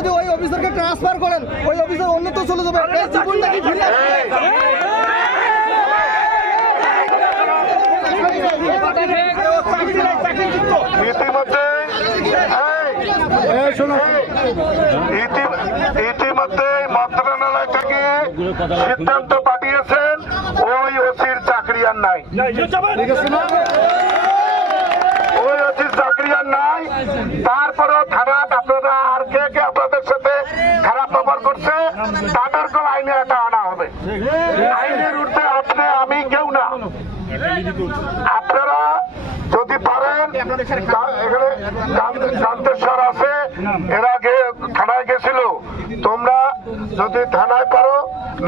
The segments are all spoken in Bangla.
যদি ওই অফিসারকে ট্রান্সফার করেন, ওই অফিসার অন্যত্র চলে যাবে। এই জীবনটা কি ফিরে ইতিমধ্যে মন্ত্রণালয় থেকে সিদ্ধান্ত পাঠিয়েছেন ওই ওসির চাকরি আর নাই, ওই ওসির চাকরি আর নাই। তারপরেও থানা আপনারা আর কে কে আপনাদের সাথে খারাপ ব্যবহার করছে তাদেরকেও আইনে এটা আনা হবে। আইনের ঊর্ধ্বে আপনি আমি কেউ না। আপনারা যদি পারেন, এখানে জান্তেশ্বর আছে, এরা থানায় গেছিল, তোমরা যদি থানায় পারো,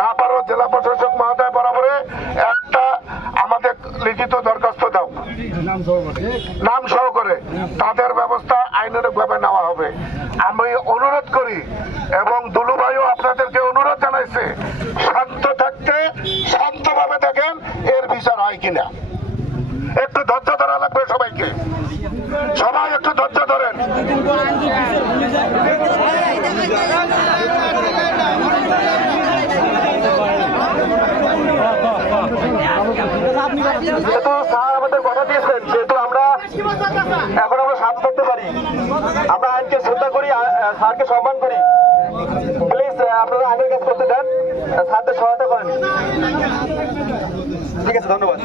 না পারো জেলা প্রশাসক মহোদয় বরাবরে একটা আমাদের লিখিত দরখাস্ত দাও, নাম সহকারে, তাদের ব্যবস্থা আইনানুগভাবে নেওয়া হবে। আমি অনুরোধ করি এবং দুলু ভাইও আপনাদেরকে অনুরোধ জানাইছে, শান্ত থাকতে শান্তভাবে দেখেন এর বিচার হয় কিনা। একটু ধৈর্য ধরা লাগবে সবাইকে, সবাই একটু ধৈর্য ধরেন। যেহেতু স্যার আমাদের কথা দিয়েছেন, যেহেতু আমরা এখন আমরা শান্ত থাকতে পারি, আমরা আইনকে শ্রদ্ধা করি, স্যারকে সম্মান করি। প্লিজ আপনারা আইনের কাজ করতে দেন, স্যারদের সহায়তা করেন। ঠিক আছে, ধন্যবাদ।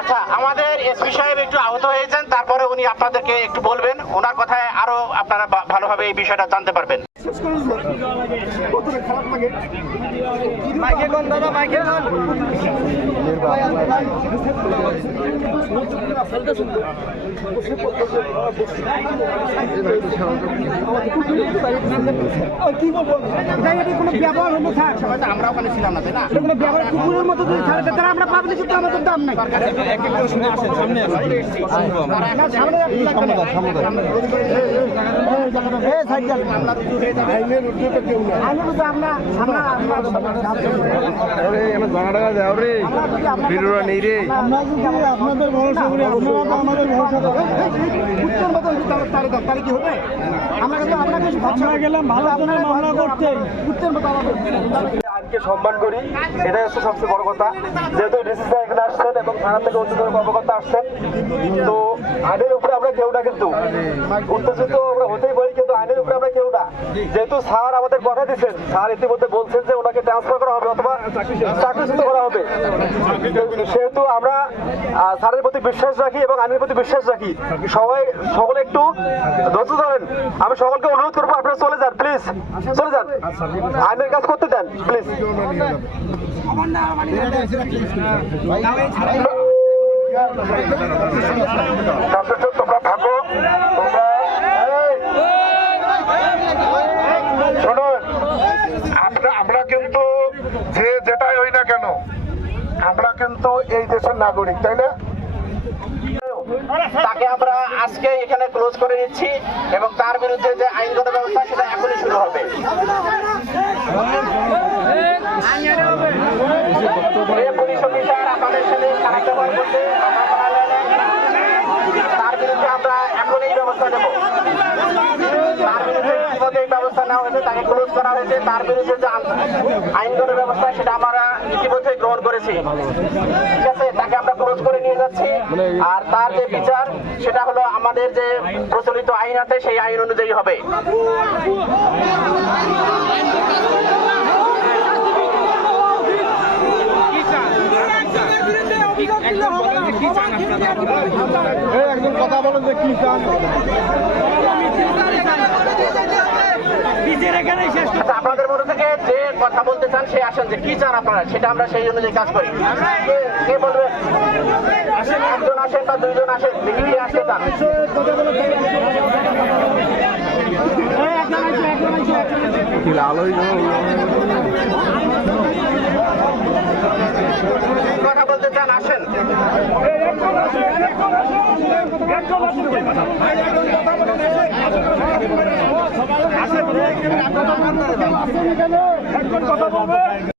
আচ্ছা, আমাদের এসপি সাহেব একটু আহত হয়েছেন, তারপরে উনি আপনাদেরকে একটু বলবেন, ওনার কথায় আরো আপনারা ভালোভাবে এই বিষয়টা জানতে পারবেন। খারাপ লাগে মাইকে কোন দাদা, মাইকে কোন কি বলবো, কোনো ব্যবহার হলো স্যার, আমরা ওখানে ছিলাম না, তাই না? কোনো ব্যবহার কুকুরের মতো যদি ছাড়ে, তারা আমরা পাবলিক তো আমাদের দাম নাই। সামনে আপনাদের ভরসা করি, আপনারা তো আমাদের ভরসা করেন। তাহলে কি হবে? আমরা গেলাম ভালো করে মামলা করতে, উত্তর মতো আমাদের আইনকে সম্মান করি, এটাই হচ্ছে সবচেয়ে বড় কথা। যেহেতু ডিসি সাহেব এখানে আসছেন এবং থানা থেকে উচ্চতর কর্মকর্তা আসছেন, তো আইনের উপরে আমরা কেউ না, কিন্তু উত্তেজিত আমরা হতেই পারি, কিন্তু আইনের উপরে আমরা কেউ না। যেহেতু স্যার আমাদের কথা দিচ্ছেন, স্যার ইতিমধ্যে বলছেন যে ওনাকে ট্রান্সফার করা হবে অথবা চাকরিচ্যুত করা হবে, সেহেতু আমরা স্যারের প্রতি বিশ্বাস রাখি এবং আইনের প্রতি বিশ্বাস রাখি। সকলে একটু ধৈর্য ধরেন। আমি সকলকে অনুরোধ করবো, আপনারা চলে যান, প্লিজ চলে যান, আইনের কাজ করতে দেন প্লিজ। তোমরা থাকো, শুনুন, আমরা কিন্তু যে যেটাই হই না কেন, আমরা কিন্তু এই দেশের নাগরিক, তাই না? তাকে আমরা আজকে এখানে ক্লোজ করে নিচ্ছি এবং তার বিরুদ্ধে যে আইনগত ব্যবস্থা সেটা এখনই শুরু হবে। পুলিশ অফিসার আমাদের সাথে খারাপ ব্যবহার করতে, তার বিরুদ্ধে আমরা এখনই ব্যবস্থা নেব। তার বিরুদ্ধে ইতিমধ্যে এই ব্যবস্থা নেওয়া হয়েছে, তাকে ক্লোজ করা হয়েছে। তার বিরুদ্ধে যে আইনগত ব্যবস্থা সেটা আমরা ইতিমধ্যে গ্রহণ করেছি। ঠিক আছে, তাকে আমরা ক্লোজ করে নিয়ে যাচ্ছি। আর তার যে বিচার সেটা হলো আমাদের যে প্রচলিত আইন আছে সেই আইন অনুযায়ী হবে। একজন কথা বলেন যে কি চান। আপনাদের মধ্যে থেকে যে কথা বলতে চান সে আসেন, যে কি চান আপনারা, সেটা আমরা সেই অনুযায়ী কাজ করি। কে বলবেন? একজন আসেন বা দুইজন আসেন, দেখি কে আসতে চান। কথা বলতে চান আসেন। কথা বলবে।